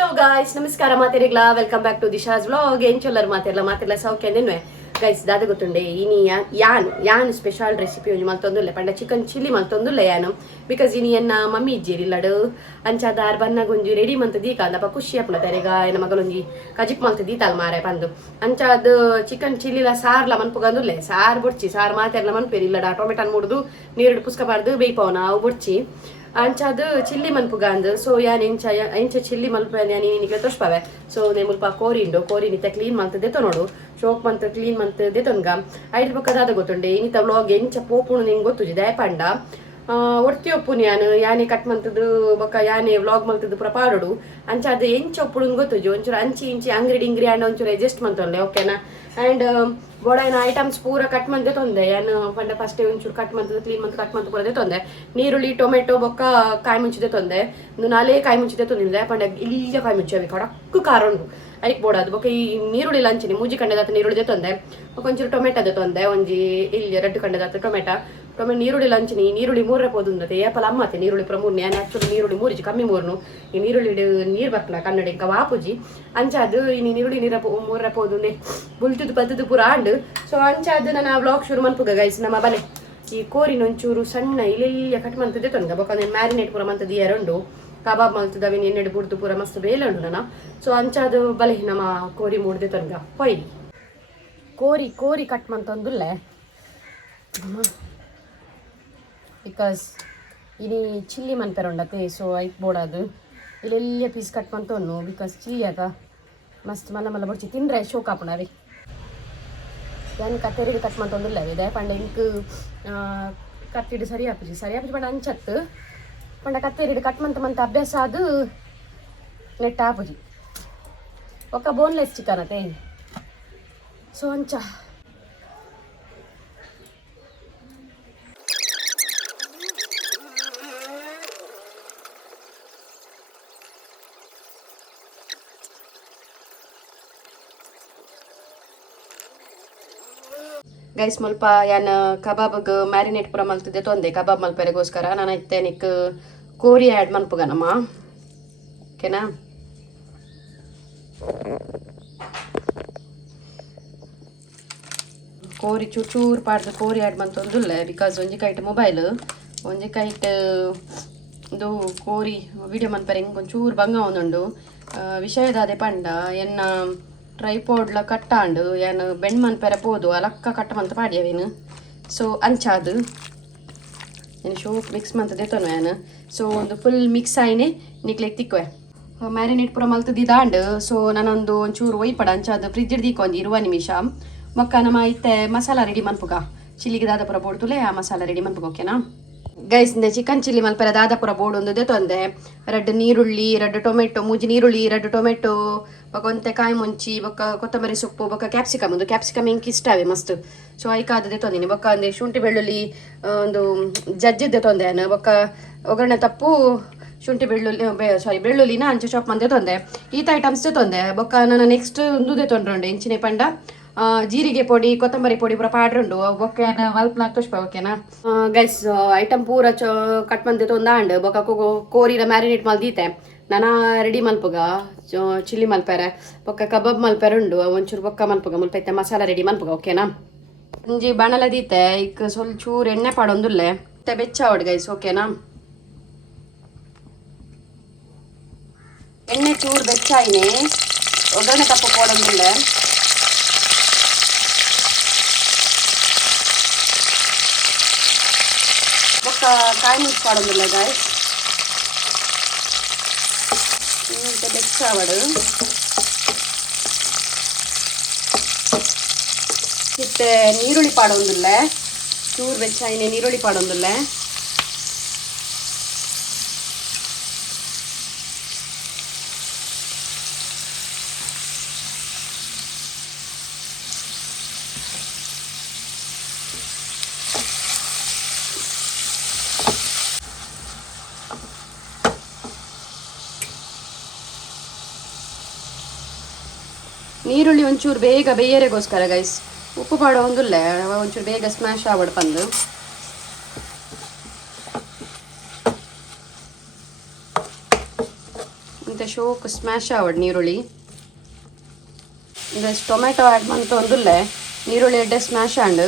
Hello guys ನಮಸ್ಕಾರ ಮಾತೆರೆಗ್ಲಾ welcome back to ದಿಶಾಸ್ vlog ಏನ್ ಚೊಲ್ಲರ್ ಮಾತೆರ್ಲ ಸೌಖ್ಯ ಅಂದೇನ್ವೆ ಗೈಸ್ ದಾದ ಗೊತ್ತುಂಡೆ ಇನಿ ಯಾನ್ ಸ್ಪೆಷಲ್ ರೆಸಿಪಿ ಒಂಜಿ ಮಲ್ತೊಂದುಲ್ಲೆ ಪಂಡ ಚಿಕನ್ ಚಿಲ್ಲಿ ಮಲ್ತೊಂದುಲ್ಲೆ ಯಾನು ಬಿಕಾಸ್ ಇನಿ ಎನ್ನ ಮಮ್ಮಿ ಇಜ್ಜೇರಿಲ್ಲಡು ಅಂಚಾದಾರ್ ಬನ್ನಗೊಂಜಿ ರೆಡಿ ಮಂತ್ ದೀಕ ಅಂದಪ್ಪ ಖುಷಿ ಅಪ್ಲ ತೆರೆಗ ಎನ್ನ ಮಗಳೊಂಜಿ ಕಜಿಕ್ ಮಲ್ತ್ ದೀತಾಲ್ ಮಾರೆ ಬಂದು ಅಂಚಾದ್ ಚಿಕನ್ ಚಿಲ್ಲಿಲ ಸಾರ್ಲ ಮನ್ಪುಗಂದುಲ್ಲೆ ಸಾರ್ ಬುಡ್ಚಿ ಸಾರ್ ಮಾತೆರ್ಲ ಮನ್ಪೇರಿ ಇಲ್ಲಡ ಟೊಮೆಟನ್ ಮುಡ್ದು ನೀರು ಪುಸ್ಕಬಾರ್ದು ಬೇಯ್ಪವನ ಅವು ಬುಡ್ಚಿ ಅಂಚಾದ್ ಚಿಲ್ಲಿ ಮನ್ಪುಗಂದು ಸೊ ಯಾನ್ ಎಂಚ ಚಿಲ್ಲಿ ಮಲ್ಪ ಯಾನ್ ನಿನಗೆ ತೋರ್ಸ್ಪಾವೆ ಸೊ ನೆ ಮುಲ್ಪ ಕೋರಿ ಉಂಡು ಕೋರಿ ನಿತ್ತ ಕ್ಲೀನ್ ಮಂತ್ ದೆತ ನೋಡು ಶೋಕ್ ಮಂತ್ ಕ್ಲೀನ್ ಮಂತ್ ದೆತೊನ್ಗ ಐಡ್ ಪಕ್ಕ ದಾದ ಗೊತ್ತುಂಡೆ ಇನಿತ ವ್ಲಾಗ್ ಎಂಚ ಪೋಪುಣು ನಿಂಗೆ ಗೊತ್ತುಜಿ ದಯಪಂಡ ಒಡ್ತಿ ಒಪ್ಪುನಿ ಯಾನೆ ಕಟ್ ಮಂತದ್ದು ಬೊಕ್ಕ ಯಾನೆ ವ್ಲಾಗ್ ಮಲ್ತದ್ದು ಪೂರ ಪಾಡೋಡು ಅಂಚಾದ ಎಂಚ ಒಪ್ಪುಡು ಗೊತ್ತುಜಿ ಒಂಚೂರು ಅಂಚಿ ಇಂಚಿ ಅಂಗಡಿ ಡಿಂಗ್ರಿ ಅಂಡ್ ಒಂಚೂರು ಅಡ್ಜಸ್ಟ್ ಮಂತೊಲ್ಲೆ ಓಕೆನಾ ಆ್ಯಂಡ್ ಬೋಡೈನ ಐಟಮ್ಸ್ ಪೂರ ಕಟ್ ಮಂತೆ ತೊಂದೆ ಏನು ಪಂಡ ಫಸ್ಟ್ ಒಂಚೂರು ಕಟ್ ಮಂತದ್ದು ಕ್ಲೀನ್ ಮಂತ್ ಕಟ್ ಮಂತ್ ಪೂರದೆ ತೊಂದೆ ನೀರುಳ್ಳಿ ಟೊಮೆಟೊ ಬೊಕ್ಕ ಕಾಯಿ ಮುಂಚಿದೆ ತೊಂದೆ ಒಂದು ನಾಲೇ ಕಾಯಿ ಮುಂಚಿದೆ ತೊಂದಿಲ್ಲ ಪಂಡ ಇಲ್ಲಿಯ ಕಾಯಿ ಮುಂಚಿ ಅವಿ ಕಡಕ್ಕು ಖಾರ ಉಂಡು ಐಕ್ ಬೋಡದು ಬೊಕ್ಕ ಈ ನೀರುಳ್ಳಿ ಲಂಚಿನಿ ಮೂಜಿ ಕಂಡದಾತ ನೀರುಳ್ಳಿದೆ ತೊಂದೆ ಒಂಚೂರು ಟೊಮೆಟೊದೆ ತೊಂದೆ ಒಂಜಿ ಇಲ್ಲಿ ರೆಡ್ ಕಂಡದಾತ ಟೊಮೆಟೊ ನೀರುಳ್ಳಿ ಲಂಚಿನಿ ನೀರುಳ್ಳಿ ಮೂರೇ ಪೋದುಂದತೆ ಏಪಲ ಅಮ್ಮತ್ತೆ ನೀರುಳ್ಳಿ ಪ್ರಮೂರ್ನಿ ನಾನು ಆ್ಯಕ್ಚುಲಿ ನೀರುಳ್ಳಿ ಮೂರಿಜಿ ಕಮ್ಮಿ ಮೂರ್ನು ಈ ನೀರುಳ್ಳಿ ನೀರು ಬರ್ಪಲ ಕನ್ನಡ ಇಂಕ ವಾಪುಜಿ ಅಂಚಾದು ಇನ್ನು ನೀರುಳ್ಳಿ ಮೂರೇ ಪೋದುಂದೆ ಬುಲ್ತದ್ದು ಪಲ್ತದ್ದು ಪೂರ ಆಂಡು ಸೊ ಅಂಚಾದು ನಾನು ವ್ಲಾಗ್ ಶುರು ಮನ್ಪುಗ ಗೈಸ್ ನಮ್ಮ ಬಲೆ ಈ ಕೋರಿನ ಒಂಚೂರು ಸಣ್ಣ ಇಲ್ಲೆಲ್ಲ ಕಟ್ ಮಂತದೆ ತೊಂದ ಬೊಕ್ಕ ಮ್ಯಾರಿನೇಟ್ ಪೂರ ಮಂತದ್ದು ಎರಡು ಕಬಾಬ್ ಮಲ್ತದ ಅವಿನ ಎಣ್ಣೆಡು ಬುಡ್ದು ಪೂರ ಮಸ್ತ್ ಬೇಲಂಡು ನಾನು ಸೊ ಅಂಚಾದು ಬಲೆ ನಮ್ಮ ಕೋರಿ ಮೂಡ್ದೆ ತೊಂದ ಹೊಯ್ ಕೋರಿ ಕಟ್ ಮಂತೊಂದುಲ್ಲೆ ಬಿಕಾಸ್ ಇಲ್ಲಿ ಚಿಲ್ಲಿ ಮನ್ಪೆರೊಂಡತೆ ಸೊ ಐಕ್ ಬೋಡದು ಇಲ್ಲೆಲ್ಲ ಪೀಸ್ ಕಟ್ ಮಂತೊನ್ನು ಬಿಕಾಸ್ ಚಿಲ್ಲಿಯಾಗ ಮಸ್ತ್ ಮಲ್ಲ ಮಲ್ಲ ಬಡ್ಚಿ ತಿಂದ್ರೆ ಶೋಕ್ ಆಪುಣರಿ ಏನು ಕತ್ತೇರಿಗೆ ಕಟ್ ಮಂತೊಂದಿಲ್ಲ ಇದೆ ಪಂಡ ಇಂಕ್ ಕತ್ತಿಡು ಸರಿ ಆಪುಜಿ ಪಂಡ ಅಂಚತ್ತು ಪಂಡ ಕತ್ತೇರಿಡು ಕಟ್ ಮಂತ ಅಭ್ಯಾಸ ಅದು ನೆಟ್ಟ ಆಪುಜಿ ಒಕ್ಕ ಬೋನ್ಲೆಸ್ ಚಿಕನ್ ಅತೆ ಸೊ ಅಂಚ ಗೈಸ್ ಸ್ವಲ್ಪ ಯಾನ್ ಕಬಾಬ್ಗೆ ಮ್ಯಾರಿನೇಟ್ ಪೂರ ಮಲ್ತಿದ್ದೆ ತೊಂದೆ ಕಬಾಬ್ ಮಲ್ಪೆರೆಗೋಸ್ಕರ ನಾನು ಐತೆನಿಕ್ ಕೋರಿ ಆ್ಯಡ್ ಮನ್ಪುಗನಮ್ಮ ಓಕೆನಾ ಕೋರಿ ಚೂರು ಪಾಡ್ದು ಕೋರಿ ಆ್ಯಡ್ ಮಂತೊಂದುಲ್ಲೆ ಬಿಕಾಸ್ ಒಂಜಿ ಕೈಟ್ ಮೊಬೈಲ್ ಒಂಜಿ ಕೈಟ್ ಇದು ಕೋರಿ ವಿಡಿಯೋ ಮನ್ಪೆರೆ ಹಿಂಗೆ ಒಂಚೂರು ಬಂಗ ಒಂದುಂಡು ವಿಷಯದಾದೆ ಪಂಡ ಎನ್ನ ಟ್ರೈಪೋಡ್ಲ ಕಟ್ಟಾಂಡು ಏನು ಬೆಣ್ ಮನ್ಪೆರೆ ಪೋದು ಅಲಕ್ಕ ಕಟ್ಟ ಮಂತ ಪಾಡ್ಯವೇನು ಸೊ ಅಂಚಾದು ಏನು ಶೋಕ್ ಮಿಕ್ಸ್ ಮಂತ ದೆತನು ಏನು ಸೊ ಒಂದು ಫುಲ್ ಮಿಕ್ಸ್ ಆಯ್ನೆ ನಿಕ್ಲೆಗ್ ತಿಕ್ವೆ ಮ್ಯಾರಿನೇಟ್ ಪೂರ ಮಲ್ತದಿದ್ದಾಂಡು ಸೊ ನಾನೊಂದು ಒಂಚೂರು ಒಯ್ಪಡ ಅಂಚಾದು ಫ್ರಿಜ್ ದೀಕೊಂದು 20 ನಿಮಿಷ ಮೊಕ್ಕ ನಮ್ಮ ಇತ್ತೆ ಮಸಾಲ ರೆಡಿ ಮನ್ಪುಗ ಚಿಲ್ಲಿಗೆ ದಾದ ಪೂರ ಬೋಡ್ತುಲೆ ಆ ಮಸಾಲ ರೆಡಿ ಮನ್ಪುಗ ಓಕೆನಾ ಗೈಸ್ ಚಿಕನ್ ಚಿಲ್ಲಿ ಮಲ್ಪೆರೆ ದಾದ ಪೂರ ಬೋರ್ಡ್ ಒಂದು ತೊಂದೆ ರೆಡ್ ನೀರುಳ್ಳಿ ರೆಡ್ ಟೊಮೆಟೊ ಮೂಜಿ ನೀರುಳ್ಳಿ ರೆಡ್ ಟೊಮೆಟೊ ಬೊಕ್ಕ ಒಂತೆ ಕಾಯಿ ಮುಂಚಿ ಬೊಕ್ಕ ಕೊತ್ತಂಬರಿ ಸೊಪ್ಪು ಬೊಕ್ಕ ಕ್ಯಾಪ್ಸಿಕಮ್ ಒಂದು ಕ್ಯಾಪ್ಸಿಕಮ್ ಇಂಕ್ ಇಷ್ಟವೇ ಮಸ್ತ್ ಸೊ ಐಕಾದದೆ ತೊಂದಿನಿ ಬೊಕ್ಕ ಒಂದು ಶುಂಠಿ ಬೆಳ್ಳುಳ್ಳಿ ಒಂದು ಜಜ್ಜಿದ್ದೆ ತೊಂದೆ ನಾನು ಬೊಕ್ಕ ಒಗ್ಗರಣೆ ತಪ್ಪು ಶುಂಠಿ ಬೆಳ್ಳುಳ್ಳಿನ ಅಂಚೆ ಚಾಪ್ ಮಂದೆ ತೊಂದೆ ಈತ ಐಟಮ್ಸ್ ತೊಂದೆ ಬೊಕ್ಕ ನಾನು ನೆಕ್ಸ್ಟ್ ಒಂದುದೇ ತೊಂಡ್ರೆ ಇಂಚಿನ ಪಂಡ ಜೀರಿಗೆ ಪೊಡಿ ಕೊತ್ತಂಬರಿ ಪೊಡಿ ಪೂರ ಪಾಡ್ರುಂಡು ಬೊಕ್ಕ ಮಲ್ಪನ ತೋಷ್ಪ ಓಕೆನಾ ಗೈಸ್ ಐಟಮ್ ಪೂರ ಕಟ್ ಮಂತೆ ತೊಂದಾಂಡು ಬೊಕ್ಕ ಕೋರಿರ ಮ್ಯಾರಿನೇಟ್ ಮಲ್ದೀತೆ ನಾನಾ ರೆಡಿ ಮಲ್ಪುಗ ಚಿಲ್ಲಿ ಮಲ್ಪೆರೆ ಬೊಕ್ಕ ಕಬಾಬ್ ಮಲ್ಪೆರೆ ಉಂಡು ಒಂಚೂರು ಬೊಕ್ಕ ಮಲ್ಪುಗ ಮುಲ್ಪೈತೆ ಮಸಾಲ ರೆಡಿ ಮಲ್ಪುಗ ಓಕೆನಾ ಒಂಜಿ ಬಣಲ ದೀತೆ ಈಗ ಸ್ವಲ್ಪ ಚೂರು ಎಣ್ಣೆ ಪಾಡೊಂದುಲ್ಲೆ ಮತ್ತೆ ಬೆಚ್ಚ ಅವಡ್ ಗೈಸ್ ಓಕೆನಾ ಎಣ್ಣೆ ಚೂರು ಬೆಚ್ಚಾಯಿನಿ ಒಗ್ಗರಣೆ ತಪ್ಪು ಪೋಡೊಂದುಲ್ಲೆ ಬೊಕ್ಕ ಕಾಯಿ ಮಿಕ್ಸ್ ಪಾಡೊಂದುಲ್ಲೆ ಗೈಸ್ ಬೆಚ್ಚಾವಡು ಮತ್ತೆ ನೀರುಳ್ಳಿ ಪಾಡೊಂದುಲ್ಲೆ ಚೂರು ಬೆಚ್ಚಾಯಿನಿ ನೀರುಳ್ಳಿ ಪಾಡೊಂದುಲ್ಲೆ ನೀರುಳ್ಳಿ ಒಂಚೂರು ಬೇಗ ಬೇಯರೆಗೋಸ್ಕರ ಗೈಸ್ ಉಪ್ಪು ಪಾಡೋ ಒಂದುಲ್ಲೆ ಒಂಚೂರು ಬೇಗ ಸ್ಮ್ಯಾಶ್ ಆವಡ್ ಬಂದು ಶೋಕ್ ಸ್ಮ್ಯಾಶ್ ಆವಡ್ ನೀರುಳ್ಳಿ ಇದಷ್ಟು ಟೊಮೆಟೊ ಆ್ಯಡ್ ಮಾಡ್ತು ಒಂದುಲ್ಲೆ ನೀರುಳ್ಳಿ ಎಡ್ಡೆ ಸ್ಮ್ಯಾಶ್ ಆಂಡ್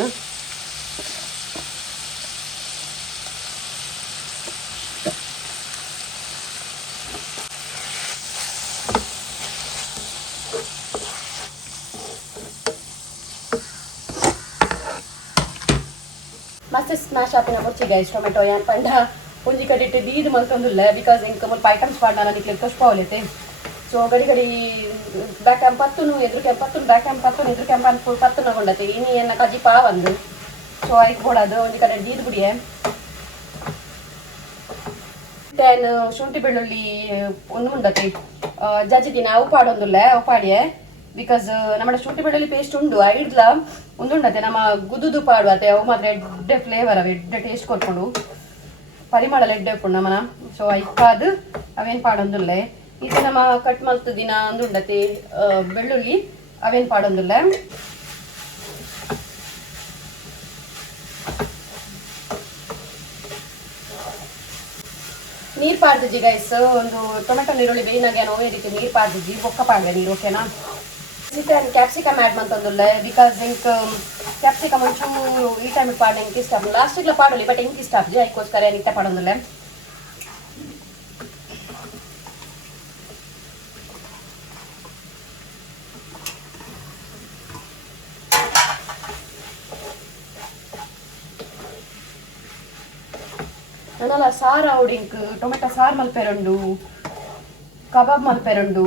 ಮಸ್ತ್ ಸ್ಮ್ಯಾಶ್ ಆಪಿನ ಕೊಚ್ಚಿ ಗೈಸ್ ಟೊಮೆಟೊ ಏನು ಪಂಡ ಒಂಜಿ ಕಟ್ಟಿಟ್ಟು ದೀದು ಮಲ್ತೊಂದುಲ್ಲ ಬಿಕಾಸ್ ಇಂಕ ಮುಲ್ಪ ಐಟಮ್ಸ್ ಪಾಡ್ನ ನಿಕ್ಲೆ ಕಷ್ಟ ಸೊ ಗಡಿ ಗಡಿ ಬ್ಯಾಕ್ ಕ್ಯಾಂಪ್ ಪತ್ತುನು ಎದುರು ಕ್ಯಾಂಪ್ ಪತ್ತುನು ಬ್ಯಾಕ್ ಕ್ಯಾಂಪ್ ಪತ್ತುನು ಎದುರು ಕ್ಯಾಂಪ್ ಅನ್ಕೊಂಡು ಪತ್ತುನ ಕೊಂಡತಿ ಇನ್ನು ಏನ ಕಜಿ ಪಾವಂದು ಸೊ ಐಕ್ ಬೋಡದು ಒಂಜಿ ಕಡೆ ದೀದು ಬಿಡಿಯೆ ಟೆನ್ ಶುಂಠಿ ಬೆಳ್ಳುಳ್ಳಿ ಒಂದು ಉಂಡತಿ ಜಜ್ಜಿ ದಿನ ಅವು ಪಾಡೊಂದುಲ್ಲ ಅವು ಪಾಡಿಯೆ ಬಿಕಾಸ್ ನಮ್ಮ ಶುಂಠಿ ಬೆಳ್ಳುಳ್ಳಿ ಪೇಸ್ಟ್ ಉಂಡು ಐಡ್ಲ ಒಂದುಂಡತೆ ನಮ್ಮ ಗುದುದು ಪಾಡುವತ್ತೆ ಅವು ಮಾತ್ರ ಎಡ್ಡೆ ಫ್ಲೇವರ್ ಅವ ಎಡ್ಡೆ ಟೇಸ್ಟ್ ಕೊಡ್ಕೊಂಡು ಪರಿಮಳ ಎಡ್ಡೆ ಉಪ್ಪು ನಮ್ಮನ ಸೊ ಐಕ್ಕಾದು ಅವೇನು ಪಾಡೊಂದುಲ್ಲೆ ಇದು ನಮ್ಮ ಕಟ್ ಮಲ್ತು ದಿನ ಒಂದು ಉಂಡತಿ ಬೆಳ್ಳುಳ್ಳಿ ಅವೇನು ಪಾಡೊಂದುಲ್ಲ ನೀರು ಪಾಡ್ದಿಜಿ ಗೈಸ್ ಒಂದು ಟೊಮೆಟೊ ನೀರುಳ್ಳಿ ಬೇಯಿನಾಗೆ ನೋವೇ ರೀತಿ ನೀರು ಪಾಡ್ದಿಜಿ ಬೊಕ್ಕ ಪಾಡ್ದೆ ನೀರು ಓಕೆನಾ ಮತ್ತೆ ಕ್ಯಾಪ್ಸಿಕಮ್ ಆ್ಯಡ್ ಮಾಡ್ತಂದುಲ್ಲ ಬಿಕಾಸ್ ಇಂಕ್ ಕ್ಯಾಪ್ಸಿಕಮ್ ಒಂಚೂರು ಈ ಟೈಮ್ ಪಾಡ ಇಂಕ್ ಇಷ್ಟ ಲಾಸ್ಟಿಗ್ಲ ಪಾಡಲಿ ಬಟ್ ಇಂಕ್ ಇಷ್ಟ ಆಪ್ಜಿ ಅದಕ್ಕೋಸ್ಕರ ಏನು ಇಷ್ಟ ಪಾಡೊಂದುಲ್ಲ ನನ್ನಲ್ಲ ಸಾರು ಅವಡಿಂಕ್ ಟೊಮೆಟೊ ಸಾರು ಮಲ್ಪೆರುಂಡು ಕಬಾಬ್ ಮಲ್ಪೆರುಂಡು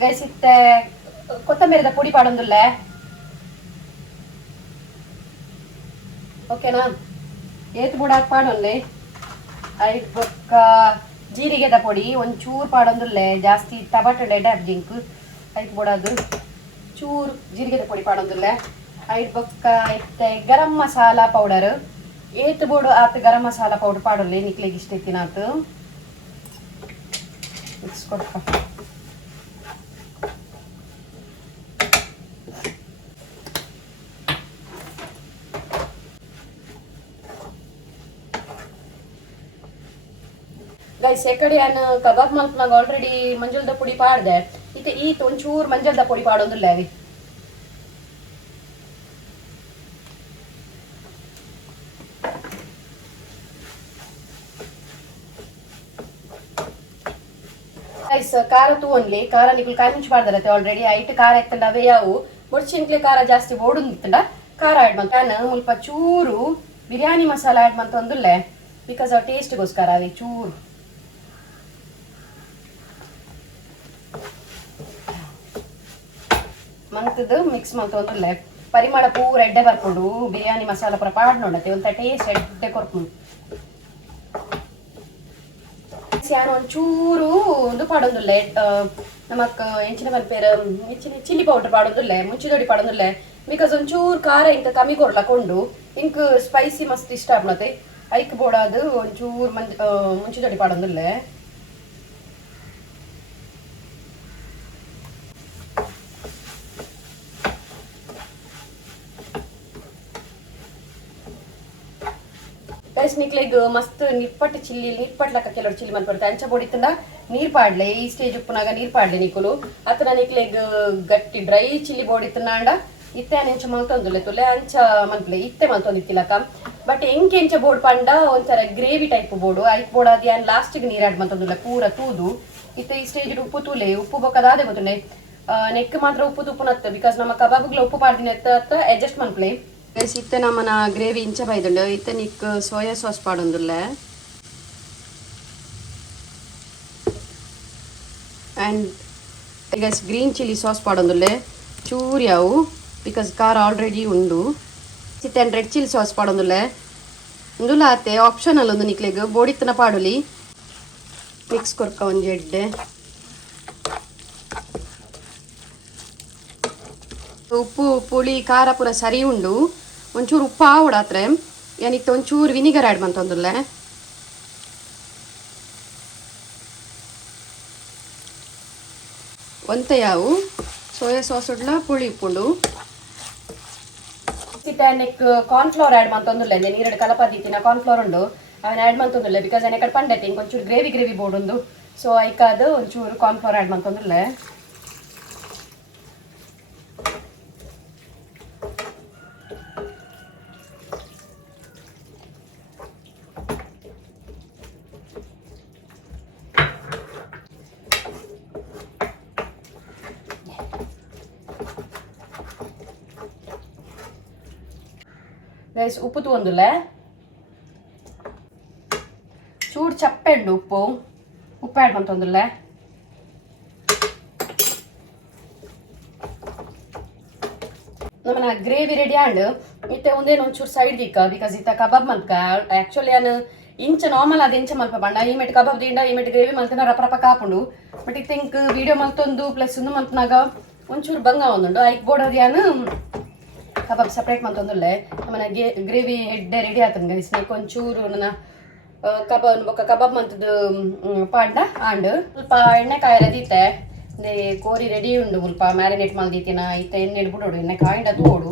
ಗೈಸ್ ಇತ್ತೆ ಕೊತ್ತಂಬರಿದ ಪುಡಿ ಪಾಡೊಂದುಲ್ಲ ಓಕೆನಾ ಏತ್ ಬುಡಾಕ್ ಪಾಡೊನ್ಲೆ ಐಟ್ ಬೊಕ್ಕ ಜೀರಿಗೆದ ಪೊಡಿ ಒಂಚೂರು ಪಾಡೊಂದುಲ್ಲೆ ಜಾಸ್ತಿ ಟಬಾಟೆ ಎಡೆ ಅಬ್ಜಿಂಕ್ ಐಟ್ ಬುಡದು ಚೂರು ಜೀರಿಗೆದ ಪೊಡಿ ಪಾಡೊಂದುಲ್ಲೆ ಐಟ್ ಬೊಕ್ಕ ಇತ್ತೆ ಗರಂ ಮಸಾಲ ಪೌಡರ್ ಏತ್ ಬೋಡು ಆತ ಗರಂ ಮಸಾಲ ಪೌಡರ್ ಪಾಡೊಲ್ಲೆ ನಿಕ್ಲೆಗೆ ಇಷ್ಟ ಇತ್ತಿನ ಆತು ಮಿಕ್ಸ್ ಕೊಡ್ಕ ಗೈಸ್ ಎಕಡೆ ನಾನು ಕಬಾಬ್ ಮಲ್ಪನಾಗ ಆಲ್ರೆಡಿ ಮಂಜಲ್ದ ಪುಡಿ ಪಾಡ್ದೆ ಇತ್ತೆ ಈತ್ ಒಂಚೂರು ಮಂಜಲ್ದ ಪುಡಿ ಪಾಡೊಂದುಲ್ಲ ಅವಿ ಗೈಸ್ ಖಾರ ತೂವನ್ಲಿ ಖಾರ ನಿಕ್ಲು ಕಾಯಿ ಮುಂಚೆ ಪಾಡ್ದಲತ್ತೆ ಆಲ್ರೆಡಿ ಐಟ್ ಖಾರ ಎತ್ತಂಡ ಅವೇ ಯಾವು ಬೊಡ್ಚಿಂಕ್ಲೆ ಖಾರ ಜಾಸ್ತಿ ಬೋಡುಂದಿತ್ತಂಡ ಖಾರ ಆ್ಯಡ್ ಮಾಡ್ತ ನಾನು ಮುಲ್ಪ ಚೂರು ಬಿರಿಯಾನಿ ಮಸಾಲ ಆ್ಯಡ್ ಮಾಡ್ತ ಒಂದುಲ್ಲೆ ಬಿಕಾಸ್ ಅವ್ ಟೇಸ್ಟ್ಗೋಸ್ಕರ ಅವಿ ಚೂರು ಮಂತದ್ದು ಮಿಕ್ಸ್ ಮಾಡ್ತ ಒಂದುಲ್ಲೆ ಪರಿಮಳ ಪೂರ ಎಡ್ಡೆ ಬರ್ಕೊಂಡು ಬಿರಿಯಾನಿ ಮಸಾಲ ಪೂರ ಪಾಡ್ ನೋಡತ್ತೆ ಒಂಥ ಟೇಸ್ಟ್ ಎಡ್ಡೆ ಕೊರ್ಕೊಂಡು ಯಾನು ಒಂಚೂರು ಇದು ಪಾಡೊಂದುಲ್ಲ ನಮಕ್ ಎಂಚಿನ ಮಲ್ಪೇರ ಚಿಲ್ಲಿ ಪೌಡರ್ ಪಾಡೊಂದುಲ್ಲ ಮುಂಚಿದೊಡಿ ಪಾಡೊಂದುಲ್ಲ ಬಿಕಾಸ್ ಒಂಚೂರು ಖಾರ ಇಂಕ ಕಮ್ಮಿ ಕೊರ್ಲಕೊಂಡು ಇಂಕ್ ಸ್ಪೈಸಿ ಮಸ್ತ್ ಇಷ್ಟ ಆಗ್ನತೆ ಐಕ್ ಬೋಡಾದು ಒಂಚೂರು ಮುಂಚಿದೊಡಿ ಪಾಡೊಂದುಲ್ಲ ಗೈಸ್ ನಿಕ್ಲೆಗ್ ಮಸ್ತ್ ನಿಪ್ಪಟ್ಟು ಚಿಲ್ಲಿ ನಿಪ್ಪಟ್ಲಕ್ಕ ಕೆಲವು ಚಿಲ್ಲಿ ಮಲ್ಪಡ್ತೆ ಅಂಚ ಬೊಡಿತಂಡ ನೀರ್ ಪಾಡ್ಲೆ ಈ ಸ್ಟೇಜ್ ಉಪ್ಪುನಾಗ ನೀರ್ ಪಾಡ್ಲೆ ನಿಕ್ಕುಲು ಅತನ ನಿಕ್ಲೆಗ್ ಗಟ್ಟಿ ಡ್ರೈ ಚಿಲ್ಲಿ ಬೋಡಿತ್ತಂಡ ಇತ್ತೆ ಅಂಚ ಮಲ್ತೊಂದುಲ್ಲೆ ತುಲೆ ಅಂಚ ಮಲ್ಪಲೆ ಇತ್ತೆ ಮಲ್ತೊಂದಿತ್ತಿಲಕ ಬಟ್ ಎಂಚ ಬೋರ್ಡ್ ಪಂಡ ಒಂಥರ gravy type board hike board ಅದು ಏನು ಲಾಸ್ಟಿಗೆ ನೀರು ಆಡ್ ಮಲ್ತೊಂದುಲ್ಲ ಪೂರ ತೂದು ಇತ್ತೆ ಈ ಸ್ಟೇಜ್ ಉಪ್ಪು ತೂಲೆ ಉಪ್ಪು ಬೊಕ್ಕದಾದೆ ಗೊತ್ತುಂಡೆ ನೆಕ್ ಮಾತ್ರ ಉಪ್ಪು ತುಪ್ಪುನತ್ತ ಬಿಕಾಸ್ ನಮ್ಮ ಕಬಾಬ್ಗಳ ಉಪ್ಪು ಪಾಡ್ದಿನ ಎತ್ತ ಅಡ್ಜಸ್ಟ್ ಮಲ್ಪಲೆ ಗೈಸ್ ಇತ್ತೆ ನಮ್ಮನ ಗ್ರೇವಿ ಇಂಚ ಬೈದುಂಡು ಇತ್ತೆ ನಿಕ್ ಸೋಯಾ ಸಾಸ್ ಪಾಡೊಂದುಲ್ಲ and guys green chilli sauce ಪಾಡೊಂದುಲ್ಲೆ ಚೂರ್ಯಾವು ಬಿಕಾಸ್ ಖಾರ ಆಲ್ರೆಡಿ ಉಂಡು ಇತ್ತೆ ರೆಡ್ ಚಿಲ್ಲಿ ಸಾಸ್ ಪಾಡೊಂದುಲ್ಲೆ ಉಂದುಲ್ಲ ಅತ್ತೆ ಆಪ್ಷನಲ್ ಒಂದು ನಿಕ್ಲೆಗ್ ಬೋಡಿತ್ತನ ಪಾಡುಲಿ ಮಿಕ್ಸ್ ಕೊರ್ಕ ಒಂಜಿ ಎಡ್ಡೆ ಉಪ್ಪು ಪುಳಿ ಖಾರ ಪೂರ ಸರಿ ಉಂಡು ಒಂಚೂರು ಉಪ್ಪು ಆವಡಾತ್ರೆ ಏನಿತ್ತು ಒಂಚೂರು ವಿನಿಗರ್ ಆ್ಯಡ್ ಮಾಡ್ತಂದುಲ್ಲೆ ಒಂತೆ ಯಾವು ಸೋಯಾ ಸಾಸ್ ಉಡ್ಲ ಪುಳಿ ಉಪ್ಪುಂಡು ನೆಕ್ ಕಾರ್ನ್ಫ್ಲವರ್ ಆ್ಯಡ್ ಮಾಡ್ತಂದುಲ್ಲ ನೀರೆಡು ಕಲಪದಿತ್ತಿನ ಕಾರ್ನ್ಫ್ಲವರ್ ಉಂಡು ಅವನ್ನ ಆ್ಯಡ್ ಮಾಡ್ತಂದುಲ್ಲ ಬಿಕಾಸ್ ಎನೆ ಕಡೆ ಪಂಡೈತೆ ಇಂಕೊಂಚೂರು ಗ್ರೇವಿ ಬೋರ್ಡ್ ಒಂದು ಸೊ ಐಕಾದು ಒಂಚೂರು ಕಾರ್ನ್ಫ್ಲವರ್ ಆ್ಯಡ್ ಮಾಡ್ಕೊಂಡ್ರಲ್ಲೇ ಗೈಸ್ ಉಪ್ಪು ತಗೊಂಡುಲೆ ಚೂರು ಚಪ್ಪೆಂಡು ಉಪ್ಪು ಆ್ಯಡ್ ಮಾಡ್ತಂದುಲ್ಲೆ ನಮ್ಮನ ಗ್ರೇವಿ ರೆಡಿ ಆಂಡ್ ಇತ್ತೆ ಒಂದೇನು ಒಂಚೂರು ಸೈಡ್ ದಿಕ್ಕ ಬಿಕಾಸ್ ಇತ್ತ ಕಬಾಬ್ ಮಲ್ಕ ಆ್ಯಕ್ಚುಲಿ ನಾನು ಇಂಚ ನಾರ್ಮಲ್ ಅದು ಇಂಚ ಮಲ್ಪ ಬಣ್ಣ ಈ ಮೆಟ್ ಕಬಾಬ್ ದಿಂಡ ಈ ಮೆಟ್ ಗ್ರೇವಿ ಮಲ್ತನ ರಪ ರಪ ಕಾಪುಂಡು ಬಟ್ ಇತ್ತು ಇಂಕ್ ವಿಡಿಯೋ ಮಲ್ತೊಂದು ಪ್ಲಸ್ ಒಂದು ಮಲ್ತನಾಗ ಒಂಚೂರು ಬಂಗ ಒಂದುಂಡು ಐಕ್ ಬೋರ್ಡರ್ ಯಾನು ಕಬಾಬ್ ಸಪ್ರೇಟ್ ಮಲ್ತೊಂದುಲ್ಲೆ ನಮ್ಮನ ಗ್ರೇವಿ ಎಡ್ಡೆ ರೆಡಿ ಆತನ ಗೈಸ್ ನೈಕ್ ಒಂಚೂರು ನನ್ನ ಕಬಾಬ್ ಮಂತದ್ದು ಪಾಡ್ನ ಆಂಡ್ ಸ್ವಲ್ಪ ಎಣ್ಣೆ ಕಾಯಿರದಿತ್ತೆ ದೇ ಕೋರಿ ರೆಡಿ ಉಂಡು ಸ್ವಲ್ಪ ಮ್ಯಾರಿನೇಟ್ ಮಲ್ದಿತ್ತಿನ ಇತ್ತ ಎಣ್ಣೆ ಬಿಡೋಡು ಎಣ್ಣೆ ಕಾಯಿಂಡ ತೋಡು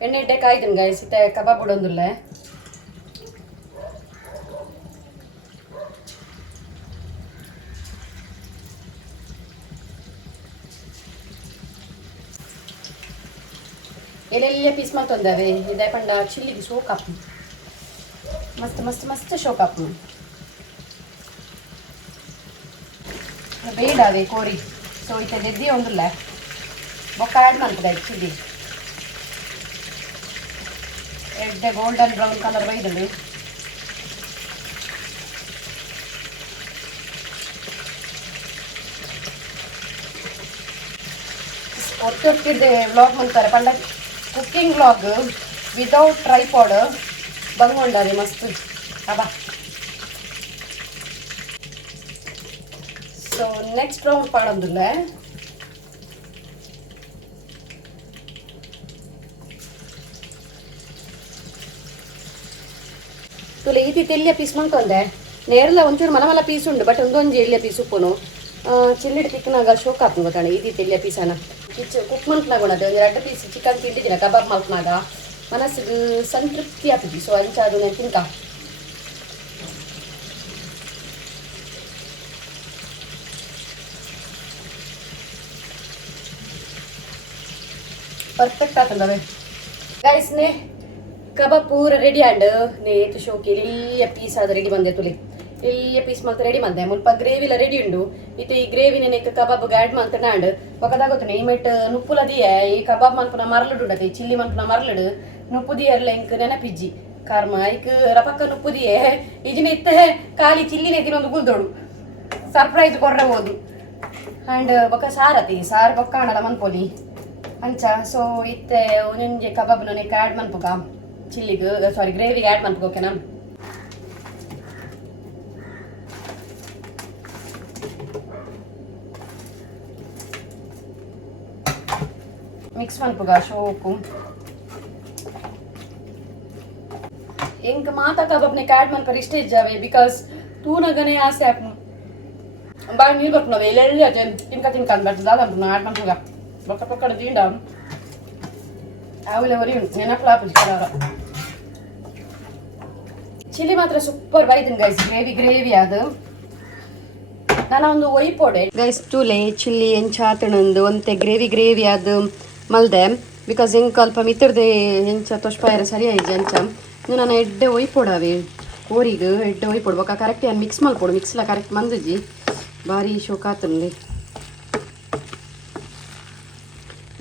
ಎಣ್ಣೆ ಇಟ್ಟೆ ಕಾಯ್ದನ್ ಗೈಸ್ ಇತ್ತೆ ಕಬಾಬ್ ಬಿಡೊಂದುಲ್ಲೆ ಎಲ್ಲೆಲ್ಲ ಪೀಸ್ ಮಾಡ್ತೊಂದವೆ ಇದೇ ಪಂಡ ಚಿಲ್ಲಿಗೆ ಶೋಕಾಪು ಮಸ್ತ್ ಮಸ್ತ್ ಮಸ್ತ್ ಶೋಕಾಪು ಬೇಡವೆ ಕೋರಿ ಸೊ ಇತ್ತೆ ದೆದ್ದಿ ಒಂದುಲ್ಲ ಬೊಕ್ಕ ಆ್ಯಡ್ ಮಾಡ್ತದೆ ಚಿಲ್ಲಿ ಎಡ್ಡೆ ಗೋಲ್ಡನ್ ಬ್ರೌನ್ ಕಲರ್ ಬೈದಳು ಒತ್ತೊತ್ತಿದ್ದೆ ವ್ಲಾಗ್ ಮಾಡ್ತಾರೆ ಪಂಡ ಕುಕ್ಕಿಂಗ್ ವ್ಲಾಗ್ ವಿತೌಟ್ ಟ್ರೈಪಾಡ್ ಬಂಗೊಂಡದೆ ಮಸ್ತ್ ಅಬ್ಬಾ ಸೊ ನೆಕ್ಸ್ಟ್ ರೌಂಡ್ ಪಾಡೋದಿಲ್ಲ ತುಲೆ ಈ ರೀತಿ ಎಲ್ಲಿಯ ಪೀಸ್ ಮಾಡ್ಕೊಂಡೆ ನೇರಲ್ಲ ಒಂಚೂರು ಮಲ ಪೀಸ್ ಉಂಡು ಬಟ್ ಒಂದೊಂದು ಎಲ್ಲಿಯ ಪೀಸ್ ಉಪ್ಪುನು ಚಿಲ್ಲಿಡ್ ತಿಕ್ಕನಾಗ ಶೋಕ್ ಹಾಕೊಂಡು ಗೊತ್ತಾಣ ಈ ರೀತಿ ಎಲ್ಲಿಯ ಪೀಸನ ಕುಕ್ ಮಲ್ತ್ನಾಗ ಉಣ್ಣದು ಒಂದು 2 ಪೀಸ್ ಚಿಕನ್ ತಿಂದಿದ್ದೀನ ಕಬಾಬ್ ಮಲ್ತ್ನಾಗ ಮನಸ್ಸಿಗೆ ಸಂತೃಪ್ತಿ ಆಗ್ತದೆ ಸೊ ಅಂಚ ಅದು ನಾನು ತಿಂತ ಪರ್ಫೆಕ್ಟ್ ಆಗ್ತದವೆ ಗೈಸ್ನೇ ಕಬಾಬ್ ಪೂರ ರೆಡಿ ಆಂಡ್ ನೇತು ಶೋಕಿ ಇಲ್ಲಿಯ ಪೀಸ್ ಆದ ರೆಡಿ ಬಂದೆ ತುಲಿ ಇಲ್ಲಿಯ ಪೀಸ್ ಮಾತ್ರ ರೆಡಿ ಬಂದೆ ಮುಲ್ಪ ಗ್ರೇವಿಲ ರೆಡಿ ಉಂಡು ಇತ್ತು ಈ ಗ್ರೇವಿನ ನೆಕ್ ಕಬಾಬ್ಗೆ ಆ್ಯಡ್ ಮಾಡ್ತಾನೆ ಆಂಡ್ ಒಕ್ಕದಾಗೋತಾನೆ ಈ ಮೆಟ್ ನುಪ್ಪುಲದಿಯ ಈ ಕಬಾಬ್ ಮಲ್ಪನ ಮರಳುಡು ಉಂಡತೆ ಈ ಚಿಲ್ಲಿ ಮಲ್ಪನ ಮರಳುಡು ನುಪ್ಪುದಿಯರ್ಲ ಇಂಕ್ ನೆನಪಿಜ್ಜಿ ಕಾರ್ಮ ಐಕ್ ರಪಕ್ಕ ನುಪ್ಪುದಿಯೇ ಇಜಿನ ಇತ್ತೆ ಖಾಲಿ ಚಿಲ್ಲಿನ ತಿನ್ನೊಂದು ಗುಲ್ದೋಡು ಸರ್ಪ್ರೈಸ್ ಕೊರ್ರೆ ಹೋದು ಆ್ಯಂಡ್ ಬೊಕ್ಕ ಸಾರತಿ ಸಾರು ಬೊಕ್ಕ ಆಣದ ಮನ್ಪೋಲಿ ಅಂಚ ಸೊ ಇತ್ತೆ ಒಂದೊಂದು ಕಬಾಬ್ನ ನೆಕ್ ಆ್ಯಡ್ ಮನ್ಪುಗ ಚಿಲ್ಲಿಗೆ ಸಾರಿ ಗ್ರೇವಿಗೆ ಆ್ಯಡ್ ಮನ್ಪುಗ ಓಕೆನಾ ಮಿಕ್ಸ್ ಮನ್ಪುಗ ಶೋಕು ಎಂಕ್ ಮಾತಾ ಕಬಾಬ್ನೆ ಆ್ಯಡ್ ಮನ್ಪರ್ ಇಷ್ಟ ಇಜ್ಜಾವೆ ಬಿಕಾಸ್ ತೂನಗನೆ ಆಸೆ ಆಪ್ನು ಬಾಯ್ ನೀರು ಬರ್ಪನವೆ ಎಲ್ಲೆಲ್ಲಿ ಅಜೆ ತಿನ್ಕಂಡ್ ಬರ್ತದೆ ದಾದಂಪು ಆ್ಯಡ್ ಮನ್ಪುಗ ಬೊಕ್ಕ ಪೊಕ್ಕಡ ದಿಂಡ ಆವಿಲೆ ಹೊರಿ ನೆನಪ್ಲಾಪು ಕರಾರ ಚಿಲ್ಲಿ ಮಾತ್ರ ಸೂಪರ್ ಬೈದಿನ್ ಗೈಸ್ ಗ್ರೇವಿ ಅದು ನಾನು ಒಂದು ಒಯ್ಪೋಡೆ ಗೈಸ್ ತುಲೆ ಚಿಲ್ಲಿ ಎಂಚಾತಣಂದು ಒಂತೆ ಗ್ರೇವಿ ಅದು ಮಲ್ದೆ ಬಿಕಾಸ್ ಹೆಂಗೆ ಸ್ವಲ್ಪ ಮಿತ್ರದೆ ಹೆಂಚ ತೊಷ್ಪಾಯರ ಸರಿ ಆಯ್ತು ಅಂಚ ನೀವು ನಾನು ಎಡ್ಡೆ ಒಯ್ಪೋಡವೆ ಕೋರಿಗೆ ಎಡ್ಡೆ ಒಯ್ಪೋಡ್ಬೇಕಾ ಕರೆಕ್ಟ್ ಏನು ಮಿಕ್ಸ್ ಮಲ್ಪೋಡು ಮಿಕ್ಸ್ಲ ಕರೆಕ್ಟ್ ಮಂದಿಜಿ ಭಾರಿ ಶೋಕಾತಂದು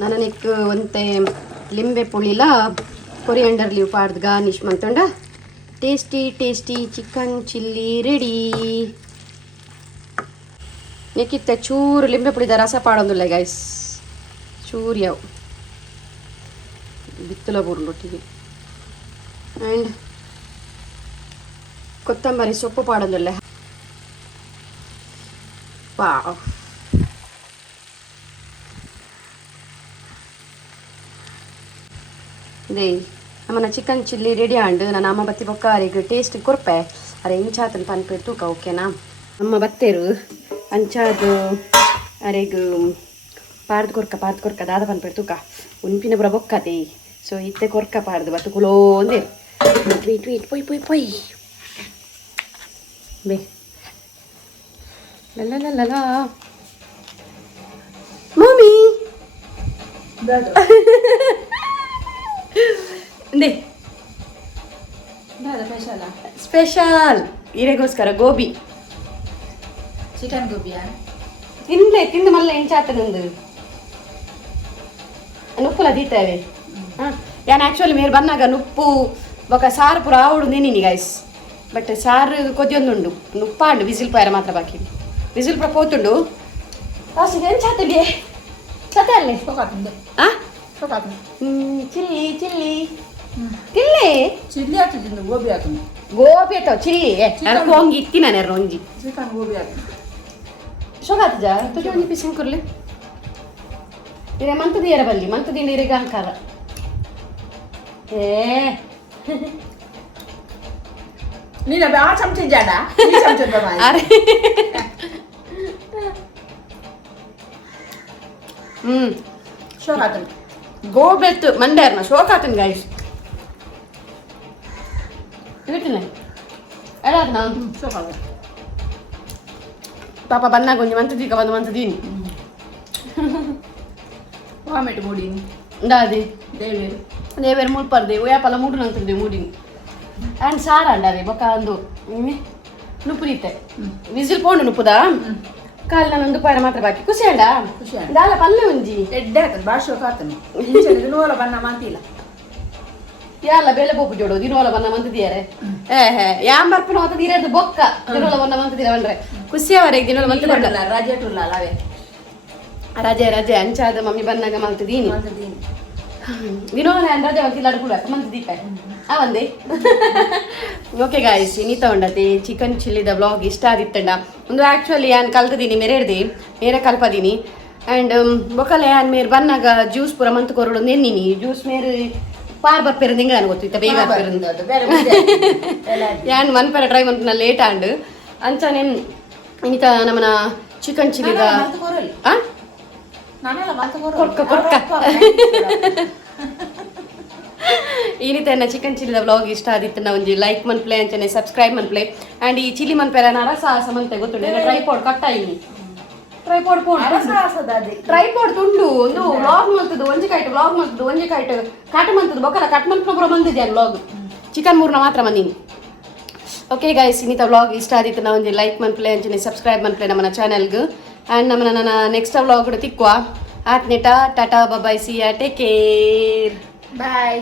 ನಾನು ನೆಕ್ ಒಂತೆ ಲಿಂಬೆ ಪುಳಿಲ ಕೊರಿಯಂಡರ್ ಲೀವ್ ಪಾಡ್ದು ಗಾರ್ನಿಶ್ ಮಾಡ್ತೊಂಡ ಟೇಸ್ಟಿ ಚಿಕನ್ ಚಿಲ್ಲಿ ರೆಡಿ ನೆಕ್ಕಿತ್ತೆ ಚೂರು ಲಿಂಬೆ ಪುಳಿದ ರಸ ಪಾಡೊಂದುಲ್ಲ ಗೈಸ್ ಚೂರು ಯಾವ ಬಿತ್ತಲ ಬೂರ್ಲೊಟ್ಟಿಗೆ ಆ್ಯಂಡ್ ಕೊತ್ತಂಬರಿ ಸೊಪ್ಪು ಪಾಡೊಂದುಲ್ಲ ವಾವ್ ಇದೇ ನಮ್ಮನ ಚಿಕನ್ ಚಿಲ್ಲಿ ರೆಡಿ ಆಂಡ್ ನಾನು ಅಮ್ಮ ಬತ್ತಿ ಬೊಕ್ಕ ಅರೆಗೆ ಟೇಸ್ಟ್ ಕೊರ್ಪೆ ಅರೆ ಇಂಚಾತನ ಪನ್ಪೆ ತೂಕ ಓಕೆನಾ ಅಮ್ಮ ಬತ್ತೇರು ಅಂಚಾದು ಅರೆಗೆ ಪಾರ್ದು ಕೊರ್ಕ ದಾದ ಪನ್ಪೆ ತೂಕ ಉನ್ಪಿನ ಬುರ ಬೊಕ್ಕತೆ ಸೊ ಇತ್ತೆ ಕೊರ್ಕ ಪಾರ್ದು ಬತ್ತು ಕುಲೋ ಅಂದೇರು Wait, poi. Be. La. Mommy! Inde. Special ಇರೆಗೋಸ್ಕರ ಗೋಬಿ ಚಿಕನ್ ಗೋಬಿಯಾ ತಿಂದು ಮಲ್ಲ ಎಂಚಾತ ನಂದು ನುಪ್ಪುಲ ದೀತೇವೆ ಯಾನ್ ಆಕ್ಚುಲಿ ಮೇರೆ ಬನ್ನಾಗ ನುಪ್ಪು ಬೊಕ ಸಾರು ಪೂರ ಆವಡು ನೆನಿನಿ ಗೈಸ್ ಬಟ್ ಸಾರು ಕೊದ್ಯೊಂದುಂಡು ನುಪ್ಪಾಂಡು ವಿಸಿಲ್ ಪಾಯರ ಮಾತ್ರ ಬಾಕಿ ವಿಸಿಲ್ ಪೂರ ಪೋತುಂಡು ಲಾಸ್ಟಿಗೆ ಎಂಚಾತಗೆ ಕತೆ ಅಲ್ಲೇ ಚಿಲ್ಲಿ ಚಿಲ್ಲಿ ಹಾಕಿದ್ದೀನಿ ಗೋಬಿ ಹಾಕಿನಿ ಗೋಬಿ ಅಥವಾ ಚಿಲ್ಲಿ ಹೋಂಗಿ ಇತ್ತಿ ನಾನು ರೋಂಜಿ ಚಿಕನ್ ಗೋಬಿ ಹಾಕಿ ಶೋಗಾತ ತುಜಿ ಒಂಜಿ ಪೀಸ್ ಕೊರ್ಲಿ ಇರೆ ಮಂತದಿ ಎರ ಬಲ್ಲಿ ಮಂತದಿಂದ ಇರೆಗ ಅಂಕಾರ ನೀನು ಆ ಚಮಚ ಜಾಡ ಅರೆ ಶೋಕಾತನ್ ಗೋಬಿ ಎತ್ತು ಮಂಡ್ಯಾರ್ನ ಶೋಕಾತನ್ ಗೈಸ್ ಇರ್ತಿಲ್ಲ ಎಲ್ಲ ನಾನು ಶೋಕಾತ ಪಾಪ ಬನ್ನಾಗ ಒಂಜಿ ಮಂತದೀಗ ಒಂದು ಮಂತದೀನಿ ವಾಮಿಟ್ ಮೂಡಿನಿ ದಾದಿ ದೇವೇರು ಮುಲ್ಪರ್ದೆ ಉಯಾಪಲ ಮೂಡು ನಂತದೆ ಮೂಡಿನಿ ಆ್ಯಂಡ್ ಸಾರ ಅಂಡಾರೆ ಬೊಕ್ಕ ಅಂದು ನುಪ್ಪುರಿತೆ ವಿಸಿಲ್ ಪೋಂಡು ನುಪ್ಪುದ ಕಾಲಿನ ಒಂದು ಪಾರ ಮಾತ್ರ ಬಾಕಿ ಖುಷಿ ಅಂಡ ದಾಲ ಪಲ್ಲೆ ಒಂಜಿ ಎಡ್ಡೆ ಆತನ ಭಾಳ ಶೋಕಾತನು ನೋಲ ಬಣ್ಣ ಮಾತಿಲ್ಲ ಯಾಲ ಬೆಲೆ ಬೋಪು ಜೋಡು ದಿನೋಲ ಬನ್ನ ಮಂತದಿಯಾರೆ ಯಾಮ್ ಬರ್ಪನ ಹೊತ್ತದ ಇರೋದು ಬೊಕ್ಕ ದಿನೋಲ ಬನ್ನ ಮಂತದಿರ ಬಂದ್ರೆ ಖುಷಿ ಅವರಿಗೆ ದಿನೋಲ ಮಂತದಿಲ್ಲ ರಜೆ ಟುಲ್ಲ ಅಲ್ಲವೇ ರಜೆ ಅಂಚಾದ ಮಮ್ಮಿ ಬನ್ನಾಗ ಮಂತದೀನಿ ದಿನೋಲ ರಜೆ ಮಂತಿಲ್ಲ ಅಡ್ಕುಡ ಮಂತದೀಪ ಅವಂದೇ ಓಕೆ ಗಾಯ್ಸ್ ಇನ್ನಿತ ಉಂಡತಿ ಚಿಕನ್ ಚಿಲ್ಲಿದ ವ್ಲಾಗ್ ಇಷ್ಟ ಆದಿತ್ತಂಡ ಒಂದು ಆ್ಯಕ್ಚುಲಿ ನಾನು ಕಲ್ತದೀನಿ ಮೇರೆ ಕಲ್ಪದೀನಿ ಆ್ಯಂಡ್ ಬೊಕ್ಕಲೆ ಯಾನ್ ಮೇರೆ ಬನ್ನಾಗ ಜ್ಯೂಸ್ ಪೂರ ಮಂತ್ ಕೊರಡು ನೆನ್ನಿನಿ ಜ್ಯೂಸ್ ಮೇರೆ ಪಾರ್ ಬರ್ಪೇರ ನಿಂಗೆ ನನಗೆ ಗೊತ್ತಿತ್ತ ಬೇಗ ಯಾನ್ ಮನ್ಪೇರ ಟ್ರೈ ಮನ್ಪನ ಲೇಟ್ ಆಂಡ್ ಅಂಚಾನೆ ಇನ್ನಿತ ನಮ್ಮನ ಚಿಕನ್ ಚಿಲ್ಲಿದ ಈ ರೀತಿ ಚಿಕನ್ ಚಿಲ್ಲಿದ ವ್ಲಾಗ್ ಇಷ್ಟ ಆದಿತ್ತು ನಾವು ಒಂಜಿ ಲೈಕ್ ಮನ್ಪ್ಲೆ ಅಂಚನೆ ಸಬ್ಸ್ಕ್ರೈಬ್ ಮನ್ಪ್ಲೆ ಆ್ಯಂಡ್ ಈ ಚಿಲ್ಲಿ ಮನ್ಪೇರ ರಸ ಸಮಂತೆ ಗೊತ್ತುಂಡು ಟ್ರೈಪಾಡ್ ಕಟ್ಟಾಯಿನಿ ಟ್ರೈಪಾಡ್ ತುಂಡು ಒಂದು ವ್ಲಾಗ್ ಮಲ್ತದ್ದು ಒಂಜಿ ಕೈಟ್ ಕಟ್ ಮಂತದ್ದು ಬೊಕ್ಕಲ ಕಟ್ ಮಂತ್ನ ಪೂರ ಬಂದಿದೆ ವ್ಲಾಗ್ ಚಿಕನ್ ಮೂರ್ನ ಮಾತ್ರ ಬಂದೀನಿ ಓಕೆ ಗೈಸ್ ಇನ್ನಿತ ವ್ಲಾಗ್ ಇಷ್ಟ ಆದಿತ್ತು ನಾವು ಒಂಜಿ ಲೈಕ್ ಮನ್ಪ್ಲೆ ಅಂಚನೆ ಸಬ್ಸ್ಕ್ರೈಬ್ ಮನ್ಪ್ಲೆ ನಮ್ಮನ ಚಾನಲ್ಗೆ ಆ್ಯಂಡ್ ನಮ್ಮನ ನನ್ನ ನೆಕ್ಸ್ಟ್ ವ್ಲಾಗ್ ಕೂಡ ತಿಕ್ಕುವ ಆತ್ನೆಟ ಟಾಟಾ ಬಾಯ್ ಸಿ ಯಾ ಟೇಕ್ ಕೇರ್ ಬಾಯ್